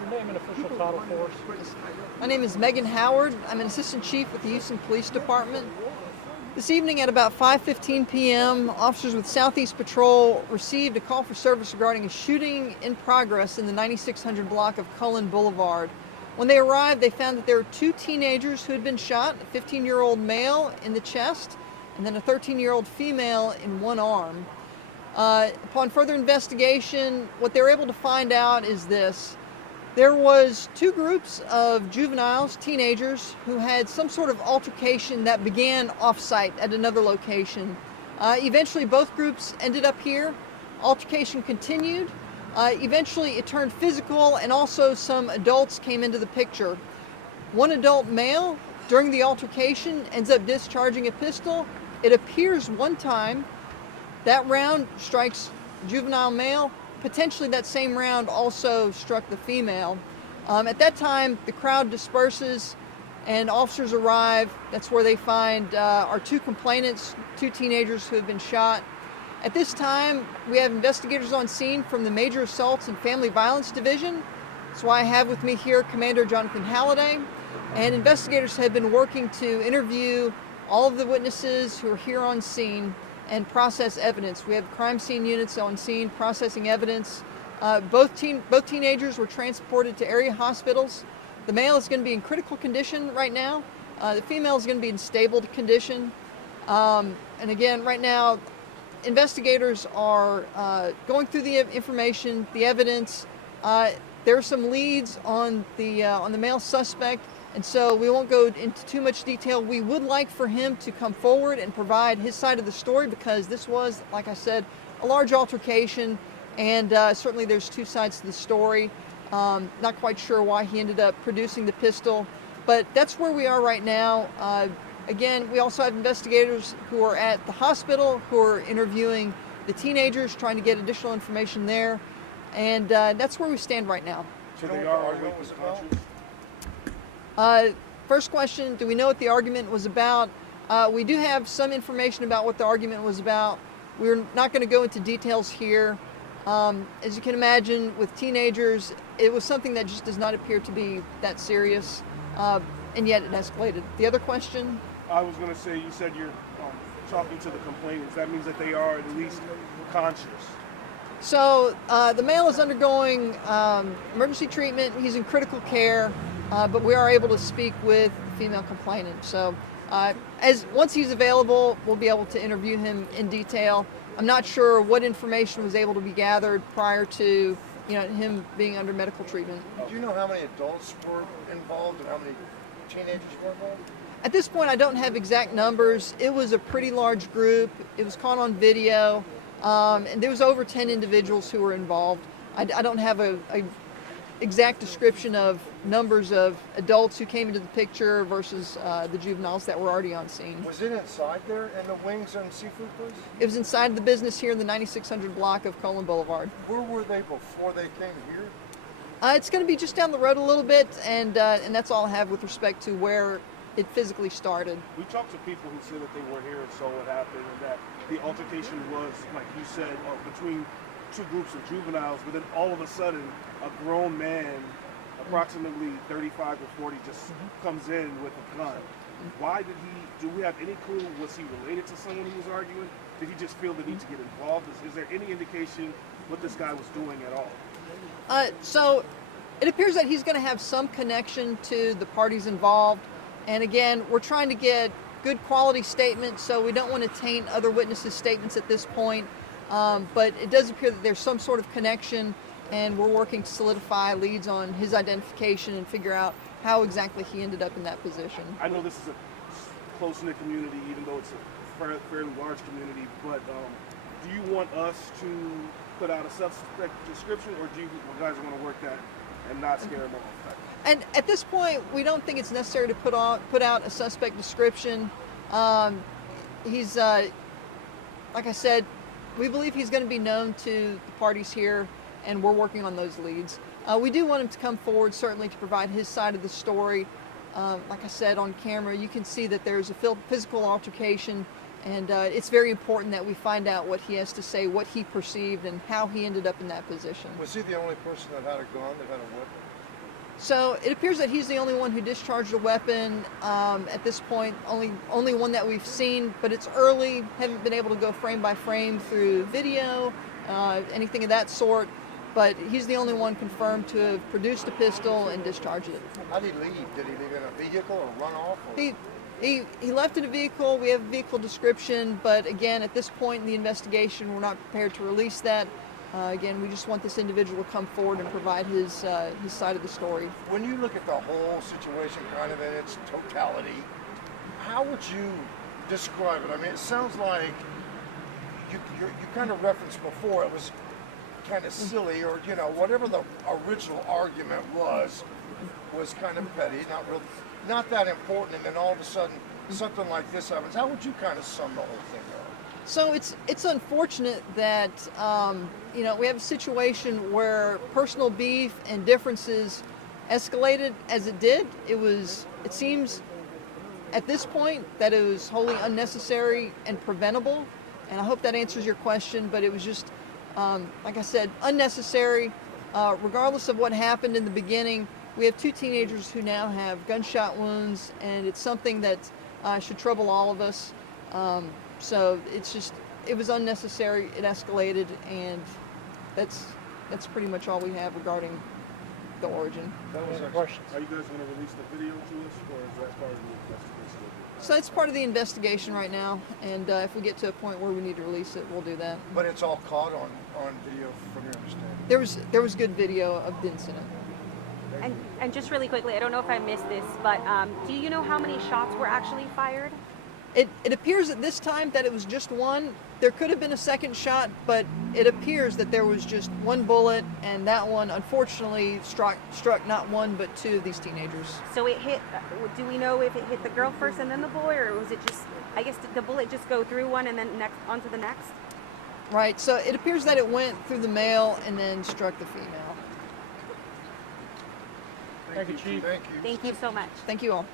Your name and official title for us. My name is Megan Howard. I'm an assistant chief with the Houston Police Department. This evening at about 5:15 p.m., officers with Southeast Patrol received a call for service regarding a shooting in progress in the 9600 block of Cullen Boulevard. When they arrived, they found that there were two teenagers who had been shot, a 15-year-old male in the chest and then a 13-year-old female in one arm. Upon further investigation, what they were able to find out is this. There was two groups of juveniles, teenagers, who had some sort of altercation that began off-site at another location. Eventually, both groups ended up here. Altercation continued. Eventually, it turned physical, and also some adults came into the picture. One adult male, during the altercation, ends up discharging a pistol. It appears one time. That round strikes juvenile male. Potentially that same round also struck the female. At that time, the crowd disperses and officers arrive. That's where they find our two complainants, two teenagers who have been shot. At this time, we have investigators on scene from the Major Assaults and Family Violence Division. That's why I have with me here Commander Jonathan Halliday. And investigators have been working to interview all of the witnesses who are here on scene and process evidence. We have crime scene units on scene processing evidence. Both teenagers were transported to area hospitals. The male is going to be in critical condition right now. The female is going to be in stable condition. And again, right now, investigators are going through the information, the evidence. There are some leads on the male suspect, and so we won't go into too much detail. We would like for him to come forward and provide his side of the story because this was, like I said, a large altercation, and certainly there's two sides to the story. Not quite sure why he ended up producing the pistol, but that's where we are right now. Again, we also have investigators who are at the hospital who are interviewing the teenagers, trying to get additional information there, and that's where we stand right now. So they are awake with conscience? First question, do we know what the argument was about? We do have some information about what the argument was about. We're not going to go into details here. As you can imagine, with teenagers, it was something that just does not appear to be that serious, and yet it escalated. The other question? I was going to say, you said you're talking to the complainants. That means that they are at least conscious. So the male is undergoing emergency treatment. He's in critical care. But we are able to speak with the female complainant. So once he's available, we'll be able to interview him in detail. I'm not sure what information was able to be gathered prior to him being under medical treatment. Do you know how many adults were involved and how many teenagers were involved? At this point, I don't have exact numbers. It was a pretty large group. It was caught on video, and there was over 10 individuals who were involved. I don't have a exact description of numbers of adults who came into the picture versus the juveniles that were already on scene. Was it inside there in the wings and seafood place? It was inside the business here in the 9600 block of Cullen Boulevard. Where were they before they came here? It's going to be just down the road a little bit, and that's all I have with respect to where it physically started. We talked to people who said that they were here and saw what happened, and that the altercation was, like you said, between two groups of juveniles, but then all of a sudden, a grown man, approximately 35 to 40, just comes in with a gun. Why did do we have any clue? Was he related to someone he was arguing? Did he just feel the need to get involved? Is there any indication what this guy was doing at all? So it appears that he's going to have some connection to the parties involved. And again, we're trying to get good quality statements, so we don't want to taint other witnesses' statements at this point. But it does appear that there's some sort of connection, and we're working to solidify leads on his identification and figure out how exactly he ended up in that position. I know this is a close-knit community, even though it's a fairly large community, but do you want us to put out a suspect description, or do you guys want to work that and not scare them off? And at this point, we don't think it's necessary to put out a suspect description. He's, like I said, we believe he's going to be known to the parties here, and we're working on those leads. We do want him to come forward, certainly, to provide his side of the story. Like I said, on camera, you can see that there's a physical altercation, and it's very important that we find out what he has to say, what he perceived, and how he ended up in that position. Was he the only person that had a gun, that had a weapon? So it appears that he's the only one who discharged a weapon at this point, only one that we've seen, but it's early, haven't been able to go frame by frame through video, anything of that sort, but he's the only one confirmed to have produced a pistol and discharged it. How did he leave? Did he leave in a vehicle or run off? Or? He left in a vehicle. We have a vehicle description, but again, at this point in the investigation, we're not prepared to release that. Again, we just want this individual to come forward and provide his side of the story. When you look at the whole situation kind of in its totality, how would you describe it? I mean, it sounds like you kind of referenced before it was kind of silly, or whatever the original argument was kind of petty, not that important, and then all of a sudden something like this happens. How would you kind of sum the whole thing up? So it's unfortunate that we have a situation where personal beef and differences escalated as it did. It seems at this point that it was wholly unnecessary and preventable, and I hope that answers your question. But it was just like I said, unnecessary. Regardless of what happened in the beginning, we have two teenagers who now have gunshot wounds, and it's something that should trouble all of us. So it was unnecessary, it escalated, and that's pretty much all we have regarding the origin. That was our question. Are you guys going to release the video to us, or is that part of the investigation? So that's part of the investigation right now, and if we get to a point where we need to release it, we'll do that. But it's all caught on video from your understanding? There was good video of the incident. And just really quickly, I don't know if I missed this, but do you know how many shots were actually fired? It appears at this time that it was just one. There could have been a second shot, but it appears that there was just one bullet, and that one unfortunately struck not one but two of these teenagers. So it hit, do we know if it hit the girl first and then the boy, or was it just, I guess, did the bullet just go through one and then onto the next? Right, so it appears that it went through the male and then struck the female. Thank you, Chief. Thank you. Thank you so much. Thank you all.